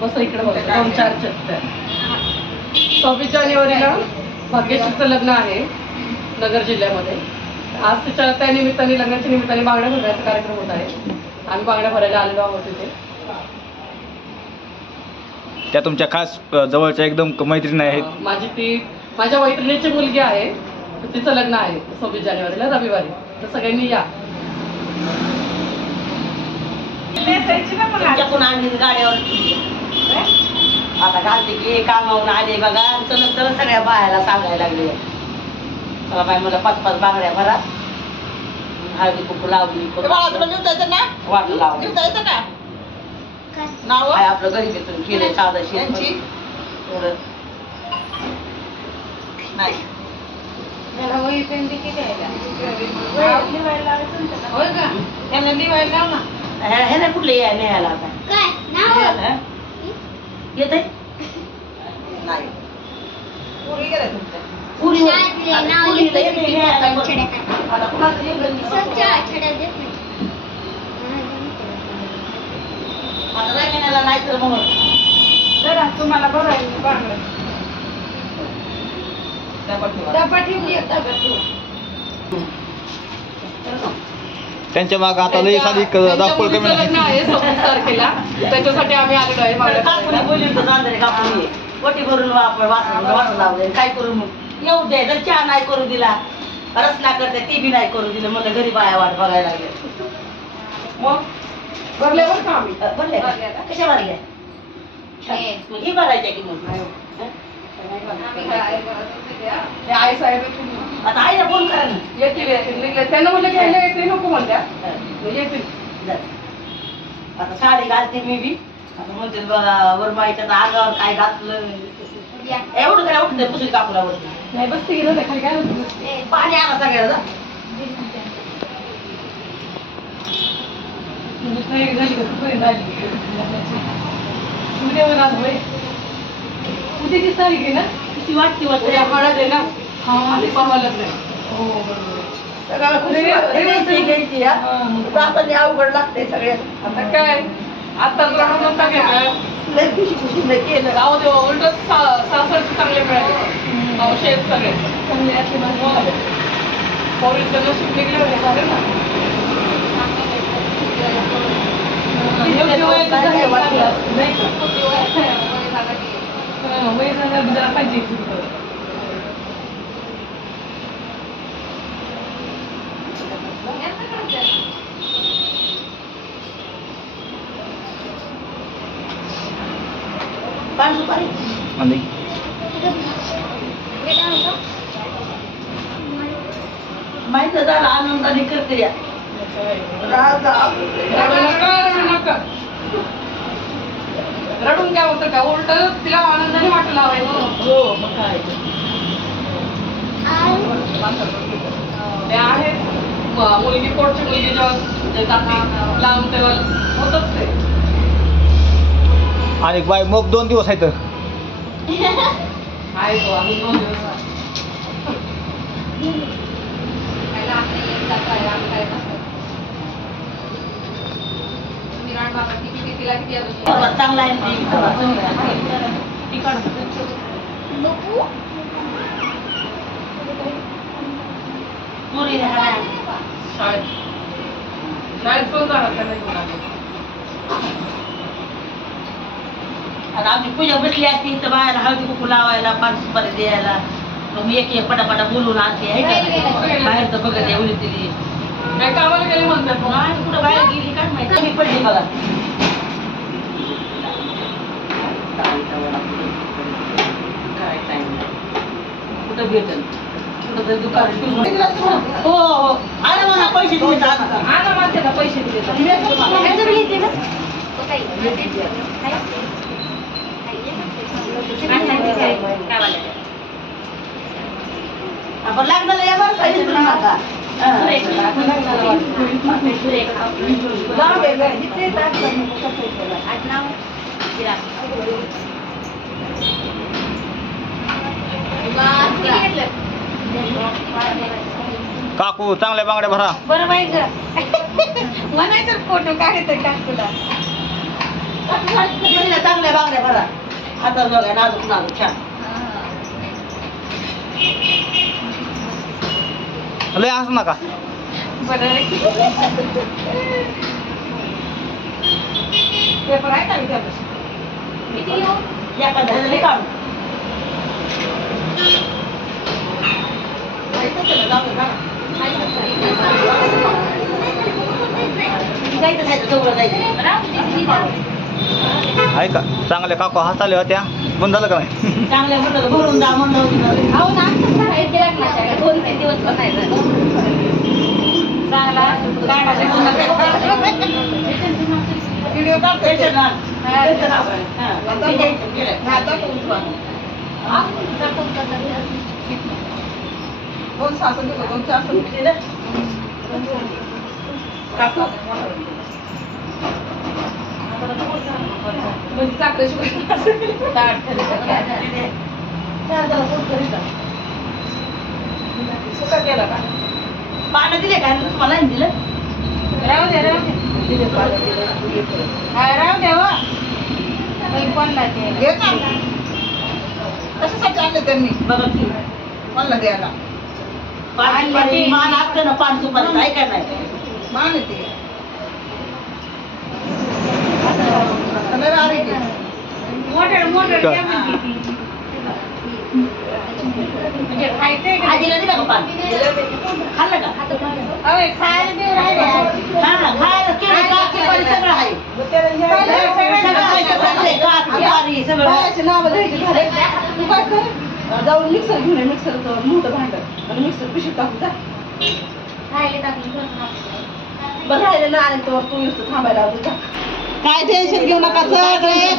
बस इकडे बघ 2-4 चक्कर. 26 जानेवारीला भाग्यश्रीचं लग्न आहे नगर जिल्ह्यामध्ये. आज त्या निमित्ताने लग्नाच्या निमित्ताने बांगड्या भरण्याचा कार्यक्रम होत आहे. आम्ही बांगड्या भरायला आलेलो आहोत तिथे. त्या तुमच्या खास जवळच्या एकदम मैत्रीण आहेत. माझ्या मैत्रिणीची मुलगी आहे. तिचं लग्न आहे 26 जानेवारीला रविवारी. तर सगळ्यांनी या. गाड्यावर आता घालते की कामावून आले बघा. चलत चलत सगळ्या बायाला सांगायला लागले चला बाई मला 5-5 बांगड्या भरा. हळदी कुकू लावली वाट लावली नाव आहे आपलं गरिबीतून केलंय साधं एवढं नाही. हे ना कुठले या न्यायला आता येत आहे नाही पुरी गेला तुमच्या नाही तर मग तुम्हाला त्यांच्या मागे आता लई साधी दाखवळ कमी लग्न आहे 26 तारखेला. त्याच्यासाठी आम्ही आलेलो आहे पोटी भरून वाचून लावले. काय करू मग येऊ दे तर चहा नाही करू दिला. रसना करते ती बी नाही करू दिलं. मला घरी बाया वाट बघायला लागले. मग भरल्यावर का आम्ही भरले कशा भरल्या ही भरायच्या की मग आई साहेब आता आईला फोन करा ना. येतील. त्यांना म्हणलं की यायला येते नको म्हणल्या येतील. आता साडी घालते मी बी. आता म्हणते वरमाईच्या अंगावर काय घातलं एवढं काय उठते पुसली कापडावर नाही बसते गेलं खाली काय होतं पाणी आणा सगळ्याला. उद्याची तारीख आहे ना किती वाटते वाटते हळद आहे ना. हा परवा लग्न आहे. हो बरोबर अवघड लागते सगळ्या. आता काय आताच राहून नव्हता घेतला खुशी खुशी केलं राहू देवा. उलट सासरचे चांगले मिळाले. औषध सगळे चांगले असे पोरीचं नशीब निघलं झालं ना. पाहिजे पान सुपारी माहित झालं आनंदाने करते या. रडून काय होतं का उलट तिला आनंदाने वाटलं लावायचं. हो मग काय ते आहे मुलगी कोणची मुलगी जेव्हा जाते लांब तेव्हा होतच ते. आणि बाय मग 2 दिवस आहेत. आहे तो आम्ही 2 दिवस चांगला आहे. पुरी शाळेत कोण जाणार त्यांना. आता आमची पूजा बसली असती तर बाहेर हळदी कुकू लावायला 5 सुपारी द्यायला. मग मी एक पटापटा बोलून आणते बाहेर तर बघत एवढी दिली काय कामाला गेले म्हणतात. कुठं बाहेर गेली काय माहिती. मी पडली बघा काय टाइम कुठं भेटेल कुठं तरी दुकान. हो हो आणा म्हणा पैसे दिले आणा माझ्याला पैसे दिले. आपण लागणार या बरं काही नका. काकू चांगल्या बांगड्या भरा. बरं बाई ग म्हणायचं फोटो काढायचं काकूला चांगल्या बांगड्या भरा हातात बघा नाजूक नाजूक छान लय असं नका पेपर आहे का विचार एका झालेले काढू जायचं जायचं जवळ जायचं आहे का चांगल्या काकू हसाल्या होत्या बंद झालं का नाही चांगल्या म्हणलं भरून जा म्हणलं होती व्हिडिओ दोन सासून दोन चार म्हणजे चाकरी गेला का पानं दिले का तुम्हाला दिलं राहू द्या राहू द्या कशासाठी आणले त्यांनी बघा की मला द्यायला मान असतं ना पान सुपारी आहे का नाही मान येते आजीला दिलं का पान खाल्लं का खायला सगळं आहे तू काय कर जाऊन मिक्सर घेऊन ये मिक्सरचं मोठं भांड आणि मिक्सर पिशवी टाकून जा बरं राहिले ना आणि तू नुसतं थांबायला तुझा काय टेन्शन घेऊ नका जायचंय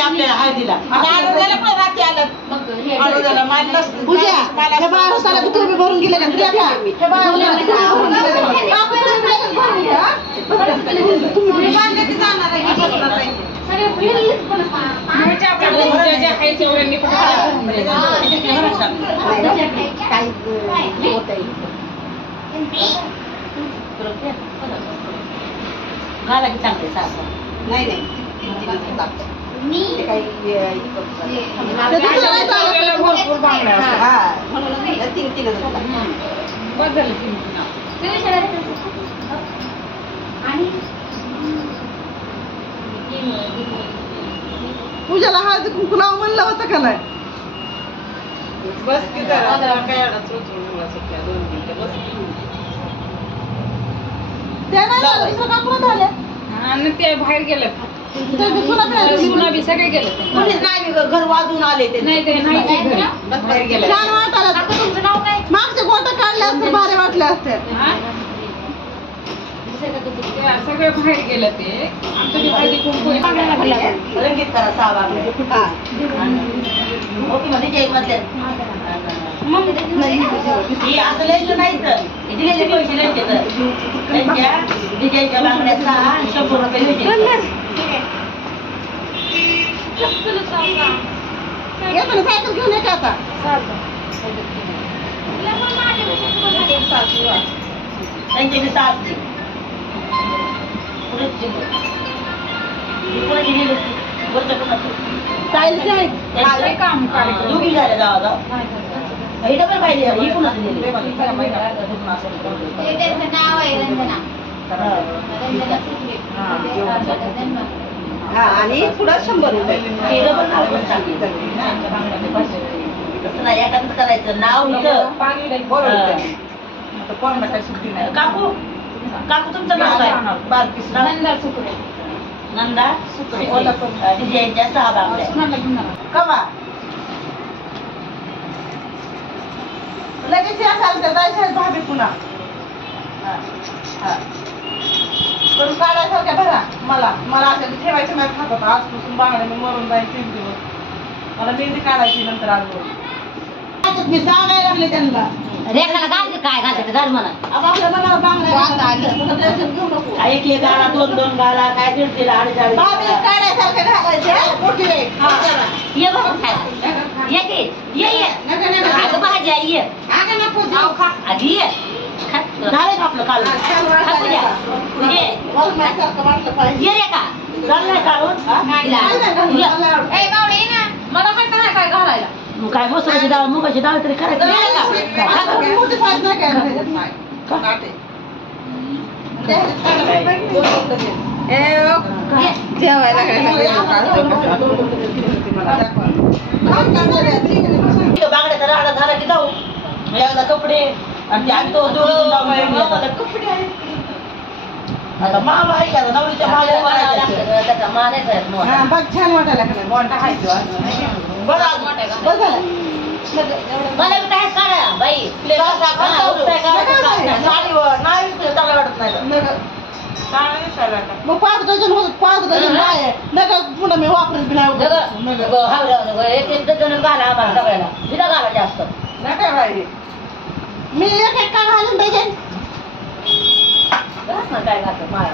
आपल्याला हळदीला तुम्ही भरून गेले घाला की चांगले सासू नाही पूजाला हळदी कुंकू लावून म्हणलं होतं का नाही बस ते बाहेर गेले सगळे गेले नाही घर वाजून आले ते नाही ते बाहेर गेले छान वाटायला मागचे गोट काढले असते भारी वाटले असते सगळे बाहेर गेले ते रंगीत करा सावा मध्ये जय मधले असं लिहायचं नाही तर दिलेले पैसे लिहायचे तर त्यांच्या डिझाईनच्या बांगड्या 100 रुपये सायकल घेऊन येते आता त्यांच्याकडे सास दोघी झाल्या जावा जाऊ हे डबल पाहिजे ही पुन्हा आणि पुढं 100 रुपये एखादं करायचं नाव काकू काकू तुमचं नाव काय नंदा डिझाईनच्या 6 बांगड्या कवा लगेच या चालतं जायचं भाभी पुन्हा करून काढायसारख्या भरा मला असं ठेवायचं नाही खात होता आजपासून बांगड्या मी मरून जाईल 3 दिवस मला मेहंदी काढायची नंतर आज मी सांगायला लागले त्यांना रेखाला घालते काय घालते घाल म्हणा आपल्या मनाला बांगड्या एक एक गाळा 2-2 गाळा काय दीड काढायसारखे घालायचे मोठी ये बघ खायला ये की ये अगं भाजी आई ये आधी ये झालं का आपलं काल टाकू द्या. ये. ये रे का? झालं नाही काढून मला काय नाही काय घालायला. मग काय मसुराची डाळ मुगाची डाळ तरी करायची ये रे का? बागड्याचा राडा झाला की जाऊ एकदा कपडे आणि ते आणतो आता मामा आहे का नवरीच्या त्याचा मानायचा आहे मोठा. छान वाटायला मला बी काहीच काढा बाई. साडीवर नाही चांगलं वाटत नाही मग 5 डझन होत 5 डझन आहे नका पुन्हा मी वापरत बी नाही एक डझन घाला आम्हाला सगळ्याला. तिथं घाला जास्त. नका बाई मी एक एक का घालून डझन काय घालतो मला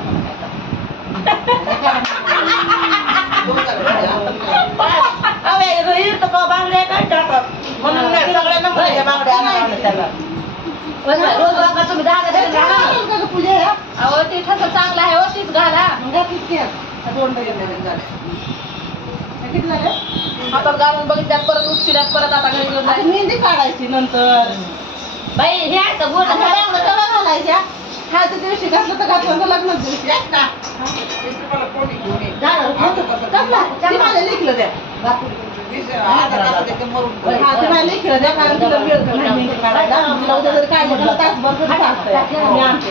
बांगड्या काय टाकत म्हणून सगळ्यांना बांगड्या रोज बांगा तुम्ही 10 पूजा अहो ते ठसं चांगलं आहे हो तीच घाला. हातात घालून बघितल्यात परत उठशिल्यात परत आता घरी घेऊन जायचं. मेहंदी काढायची नंतर बाई हे आहे का गोड घालायच्या ह्याच्या दिवशी घातलं तर घातलं तर लग्नाच दिवशी मला लिखलं द्या तुम्हाला लिखलं द्या कारण तुला मिळत नाही मेहंदी काढायला तुला उद्या जरी काय म्हटलं तासभर तरी चालतंय. मी आणते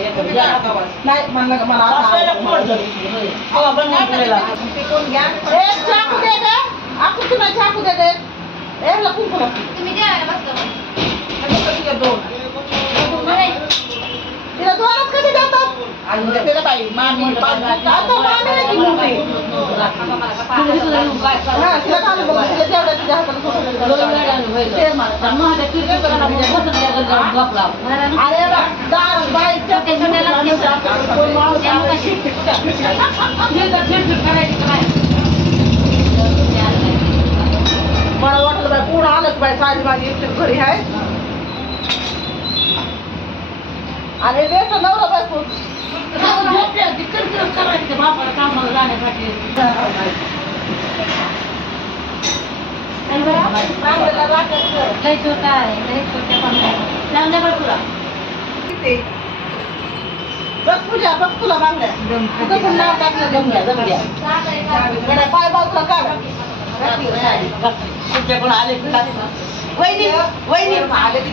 नाही म्हणलं मला चाकू दे ग आपण तुला चाकू दे ग याला कुंकू तुम्ही जेवायला बसलं तिला दोनच कधी देतात बाई मामी तिला काढून बघ तिला तेवढ्या तुझ्या हाताला अरे दार बाईच्या मला वाटलं बाई पुढं आलंच बाई साधी माझी एकटीच घरी आहे आणि बेस्ट नवरा बायको बापाला कामाला जाण्यासाठी लय छोटा आहे लय छोट्या चांगल्या बघ तुला बघ पूजा बघ तुला बांगड्या कसं नाव टाकलं जमल्या पाय बाजूला काढ तुमच्याकडून आले वहिनी वहिनी आले ती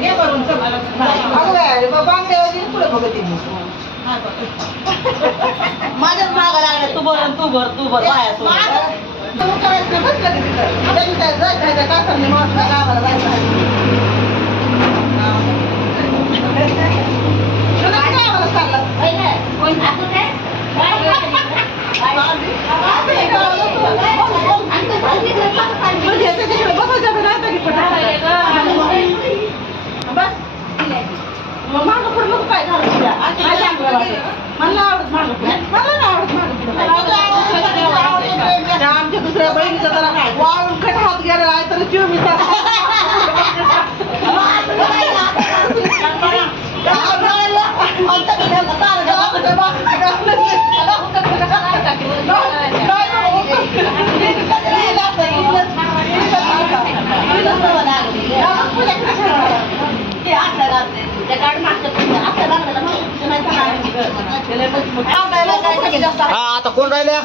घे भरून बांगड्यावर पुढे बघत माझ्याच मागा लागल्या तू भर तू भर तू भर बाया तू करायचं बसलं की तिथं जायचं काय सांगणे माझ्या गावाला जायचं गावाला चाललं मागं पुढे नको काय घालून मला आवडत मागं पुढे मला नाही आवडत आमच्या दुसऱ्या बहिणीचा जरा वाळून कट हात गेला आहे तर जीव मी हा आता कोण राहिल्या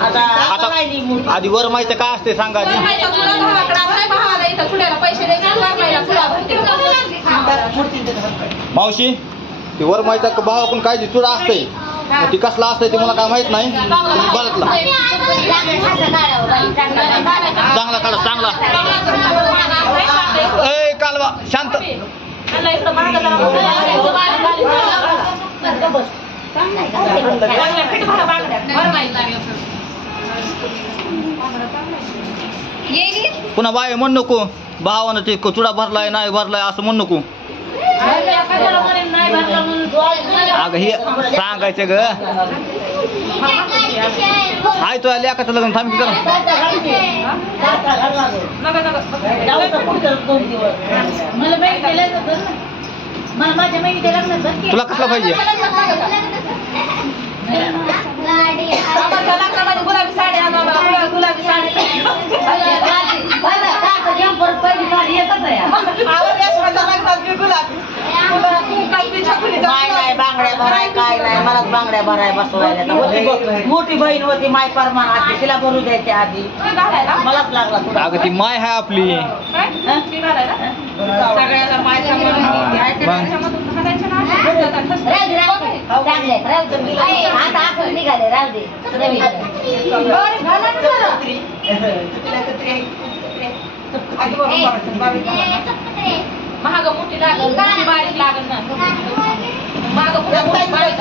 आता आधी वर माहिती काय असते सांगा आधी. मावशी ती वर माहिती भाव आपण काय चुडा असते ती कसला असते ते मला काय माहित नाही बघितला चांगला काढा चांगला ए कालवा शांत पुन्हा बाय म्हण नको भावानं ते चुडा भरलाय नाही भरलाय असं म्हण नको अगं हे सांगायचं ग हाय तो लेकाचं लग्न थांब की मला मला माझ्या बहिणीच्या लग्नात बघ की. तुला कसला पाहिजे? आम्हाला लग्नामध्ये गुलाबी साडी आणा, आम्हाला गुलाबी साडी नाही बांगड्या भराय काय नाही मलाच बांगड्या भराय बसवायला मोठी बहीण होती माय परमान तिला भरू द्यायची आधी मलाच लागला थोडा. अगं ती माय आहे आपली. सगळ्याला माय निघाले राहू दे. महाग मोठी लागल मोठी बारीक लागल ना महाग मोठी बारीक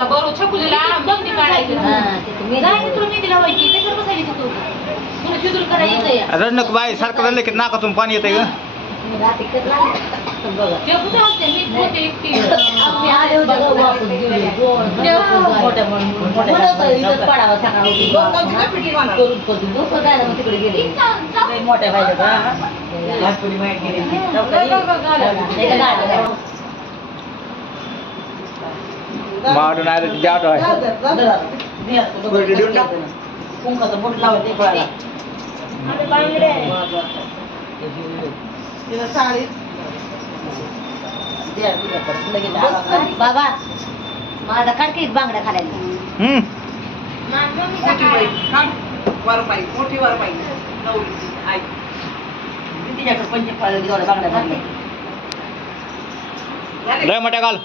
बरोबर छकुलीला बंदी काढायची रणक बाई सारखं रडलं की नाकातून पाणी येतंय ग. मोठ्या माडून आलं ती जाट आहे. कुंकाचं बोट लावायचं कळाला बाबा माझा कडकीत बांगड्या खायला. मोठी वर पाहिजे तिच्याकडे पंचपाळ बांगड्या लय मोठ्या घाल.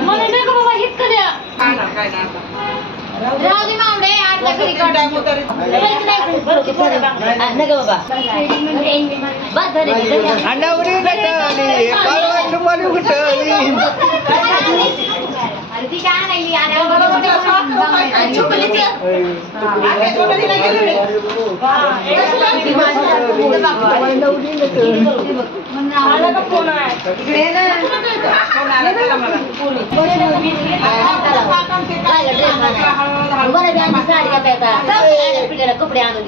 मला नाही का बाबा इतकं द्या. राहू दे मावडे आजच्या घरी काढ. अंडावरी गटली काळवाट तुम्हाला उठली. ती काय नाही कपडे आणून